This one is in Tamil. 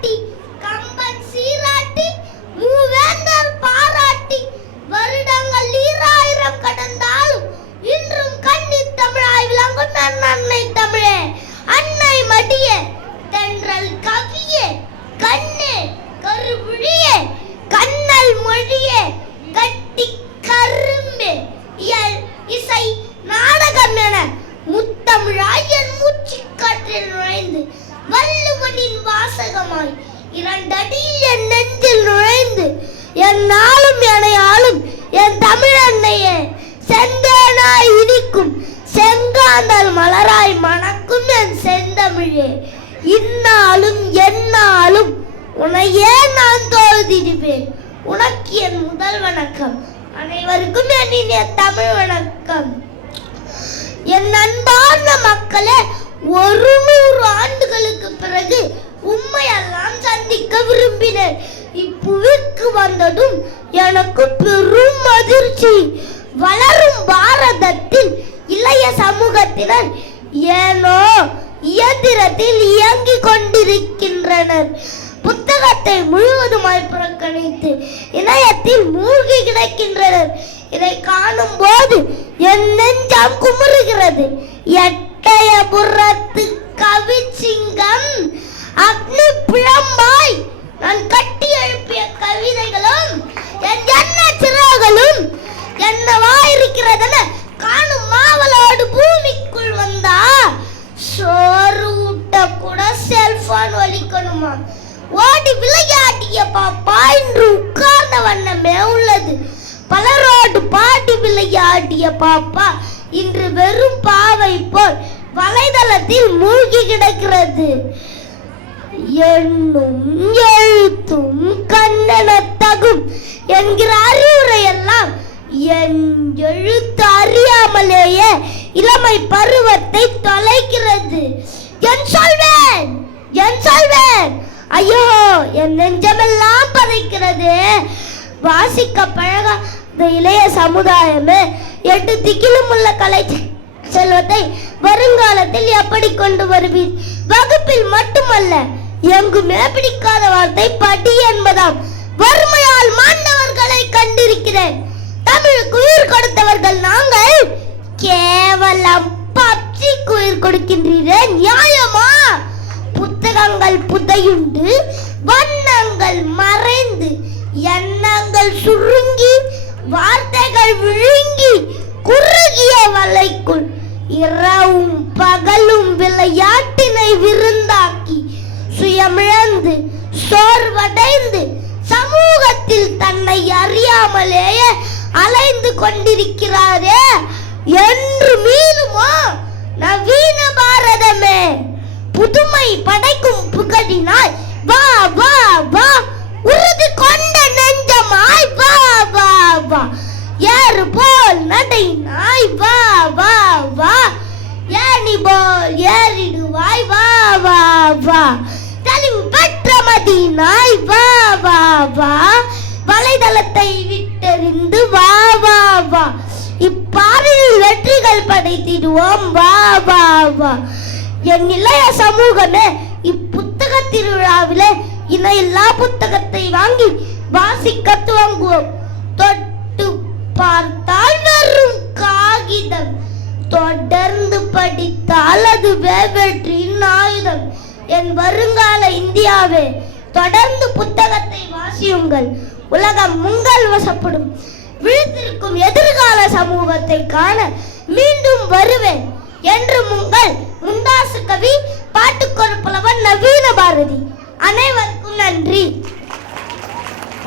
滴 இரண்டடியில் என் நெஞ்சில் நுழைந்து என் நாளும் என்னை ஆளும் என் தமிழன்னையே. செந்தேனாய் இனிக்கும் செங்காந்தல் மலராய் மணக்கும் என் செந்தமிழே. இந்நாளும் எந்நாளும் உன்னையே நான் தோல்திடுவேன் உனக்கு என் முதல் வணக்கம். அனைவருக்கும் என் இனிய தமிழ் வணக்கம். என் அன்பார்ந்த மக்களே ஒரு நூறு ஆண்டுகளுக்கு பிறகு உண்மையெல்லாம் சந்திக்க விரும்பினேன். இப்புவிக்கு வந்ததும் எனக்கு பெரும் அதிர்ச்சி. வளரும் பாரதத்தில் இளைய சமூகத்தினர் ஏனோ இயந்திரத்தில் இயங்கிக் கொண்டிருக்கின்றனர். புத்தகத்தை முழுவதுமாய் புறக்கணித்து இணையத்தில் மூழ்கி கிடக்கின்றனர். இதை காணும் போது என் நெஞ்சம் குமுறுகிறது. எட்டய புறத்து கவிச்சிங்கம் அக்னி பிழம்பாய். நான் கட்டி எழுப்பிய கவிதைகளும் என் எண்ண சிறகுகளும் என்னவா இருக்கிறதென காணும் மாவலோடு பூமிக்குள் வந்தா. சோறு ஊட்ட கூட செல்போன் ஒழிக்கணுமா ஓடி விளையாடிய பாப்பா இன்று உட்கார்ந்த வண்ணமே உள்ளது. பலரோடு பாடி விளையாடிய பாப்பா இன்று வெறும் பாவை போல் வலைதளத்தில் மூழ்கி கிடக்கிறது. எண்ணும் எழுத்தும் கண்ணனத்தகும் என்கிற அறிவுரை எல்லாம் என் எழுத்து அறியாமலேயே இளமை பருவத்தை தொலைக்கிறது. என் சொல்வேன் என் சொல்வேன். ஐயோ என் நெஞ்சமெல்லாம் பதைக்கிறது. வாசிக்க இந்த இளைய சமுதாயமே எட்டு திக்கிலும் உள்ள கலை செல்வத்தை வருங்காலத்தில் எப்படி கொண்டு வருவீர்? வகுப்பில் மட்டுமல்ல எங்குமே பிடிக்காத வார்த்தை படி என்பதாம். வறுமையால் மாண்டவர்களை கண்டிருக்கிறேன். தமிழுக்கு உயிர் கொடுத்தவர்கள் நாங்கள் கேவலம் பப்ஜிக்கு உயிர் கொடுக்கின்றீரே நியாயமா? புத்தகங்கள் புதையுண்டு வண்ணங்கள் மறைந்து எண்ணங்கள் சுருங்கி வார்த்தைகள் விழுங்கி குறுகிய வலைக்குள் இரவும் பகலும் விளையாட்டினை விருந்தாக்கி சுயமிழந்து சோர்வடைந்து சமூகத்தில் தன்னை அறியாமலேயே அலைந்து கொண்டிருக்கிறாரே என்று மீளுமோ நவீன பாரதமே புதுமை படைக்கும் புகழினால் வா வா பெற்ற நாய் வா வா வா. வலைதளத்தை விட்டறிந்து வா வா வா. இப்பாதையில் வெற்றிகள் படைத்திடுவோம். வா வா வா. என் இளைய சமூகமே இப்புத்தக திருவிழாவிலே இணையில்லா புத்தகத்தை வாங்கி வாசிக்க துவங்குவோம். தொட்டு பார்த்தால் வெறும் காகிதம். தொடர்ந்து படித்தால் அது வெற்றியின் ஆயுதம். என் வருங்கால இந்தியாவே தொடர்ந்து புத்தகத்தை வாசியுங்கள். உலகம் உங்கள் வசப்படும். விழித்திருக்கும் எதிர்கால சமூகத்தை காண மீண்டும் வருவேன். என்று